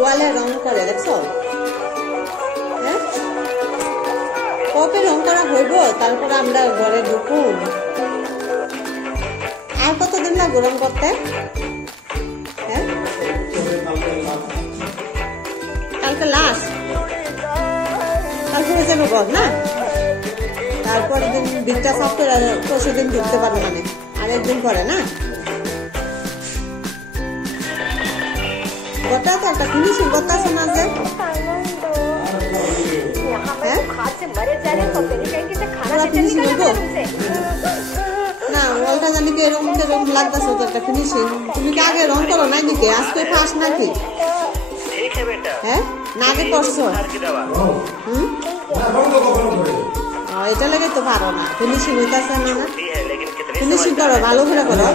ওয়ালে রং করে দেখছো হ্যাঁ কবে রং করা হইব তারপর আমরা ঘরে ঢুকুন আর কতদিন লাগবে রং করতে হ্যাঁ কালকে লাস্ট কালকে হয়েছে ঘর না তারপর দিন দিনটা সব করে পরশু দিন ঢুকতে পারবো মানে আরেকদিন পরে না গোটা তো একটা ফিনিশিং করতে আছে না যে না ওটা জানি কি এরকম এরকম লাগতেছে তো একটা ফিনিশিং তুমি কি আগে রং করো নাই নাকি আজকে ফার্স্ট নাকি হ্যাঁ না আগে করছো এটা লাগে তো পারো না ফিনিশিং হইতেছে না না ফিনিশিং করো ভালো করে করো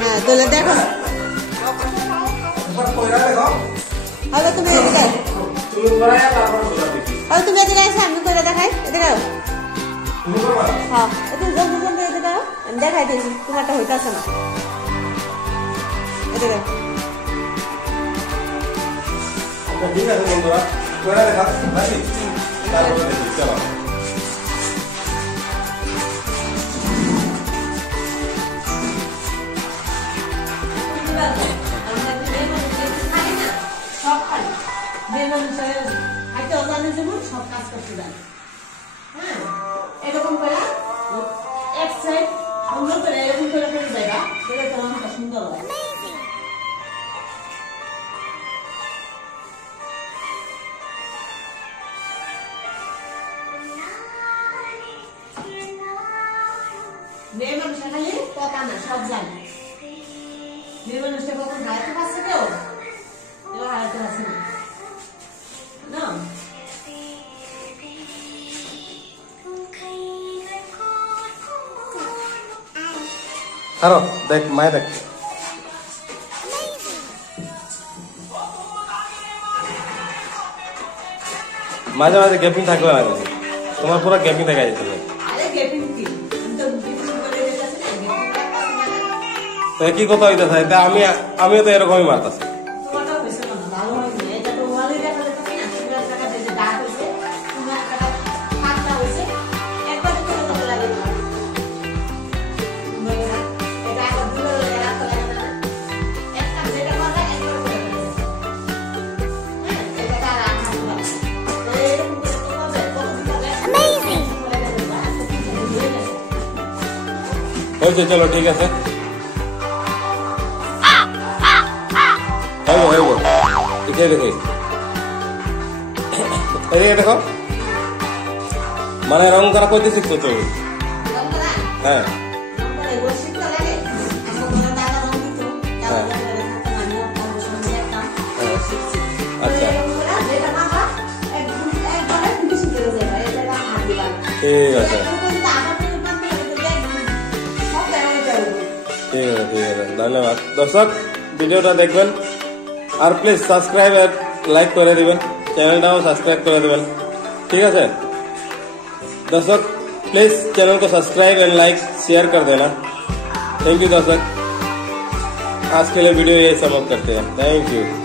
হ্যাঁ তাহলে দেখো হয়তো তুমি এদিকে হয়তো তুমি এদিকে এসে আমি করে দেখাই এদিকে হ্যাঁ একটু জলদি জলদি এদিকে আমি দেখাই দিয়েছি তোমারটা হইতেছে না এদিকে ঠিক আছে বন্ধুরা করে দেখা নাকি তারপরে দেখি চলো সব কাজ করতে দেন হ্যাঁ এরকম করে এক সাইড সুন্দর করে এরকম করে করে জায়গা সেটা তোমার সুন্দর হয় মেয়ে মানুষটা খালি কথা না সব জানে মেয়ে মানুষটা কখন হারাতে পারছে কেউ এবার হারাতে পারছে না না আরো দেখ মায় দেখ মাঝে মাঝে গ্যাপিং থাকবে না তোমার পুরো গ্যাপিং দেখা যেত কি কথা হইতেছে আমিও তো এরকমই মারতাছি হয়েছে চলো ঠিক আছে দেখো মানে রং করা করতে শিখছো তুমি হ্যাঁ আচ্ছা ঠিক আছে ঠিক আছে ধন্যবাদ দর্শক ভিডিওটা দেখবেন আর প্লিজ সাবস্ক্রাইব আর লাইক করে দিবেন চ্যানেলটাও সাবস্ক্রাইব করে দিবেন ठीक है सर दर्शक प्लीज चैनल को सब्सक्राइब एंड लाइक शेयर कर देना थैंक यू दर्शक आज के लिए वीडियो ये समाप्त करते हैं थैंक यू।